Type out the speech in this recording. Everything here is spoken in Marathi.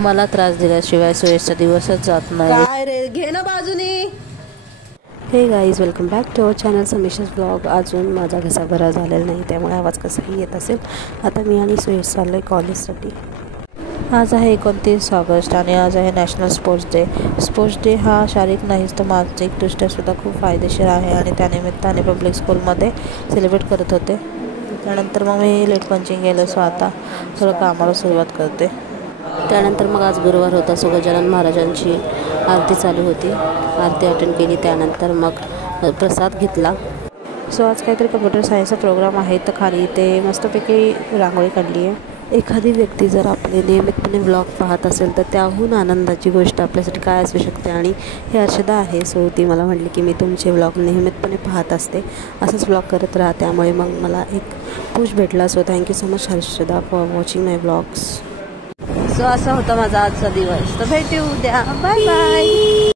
मला त्रास दिल्याशिवाय सुयशचा दिवसच जात नाही। काय रे, घे ना बाजूनी। Hey guys, welcome back to our channel Samiksha's blog. अजून माझा घसा बरा झालेला नाही, त्यामुळे आवाज कसाही येत असेल। आता मी आणि सुयश चाललो आहे कॉलेजसाठी। आज आहे 29 ऑगस्ट आणि आज आहे national sports day. Sports day हा शारीरिक नाहीच तर मानसिकदृष्ट्यासुद्धा खूप फायदेशीर आहे आणि त्यानिमित्ताने पब्लिक स्कूलमध्ये सेलिब्रेट करत होते। त्यानंतर मग मी लेट पंचिंग गेलो, सो आता थोडं कामाला सुरुवात करते। त्यानंतर मग आज गुरुवार होता, सो गजानन महाराजांची आरती चालू होती। आरती अटेंड केली, त्यानंतर मग प्रसाद घेतला। सो आज काहीतरी कम्प्युटर सायन्सचा प्रोग्राम आहे, तर खाली ते मस्तपैकी रांगोळी काढली आहे। एखादी व्यक्ती जर आपले नियमितपणे व्लॉग पाहत असेल तर त्याहून आनंदाची गोष्ट आपल्यासाठी काय असू शकते। आणि हे हर्षदा आहे, सो ती मला म्हटली की मी तुमचे व्लॉग नियमितपणे पाहत असते, असंच व्लॉग करत राहा। त्यामुळे मग मला एक पुश भेटला। So thank you so much Harshada for watching my vlogs. So असा होता माझा आजचा दिवस, तर भेटू उद्या, बाय बाय।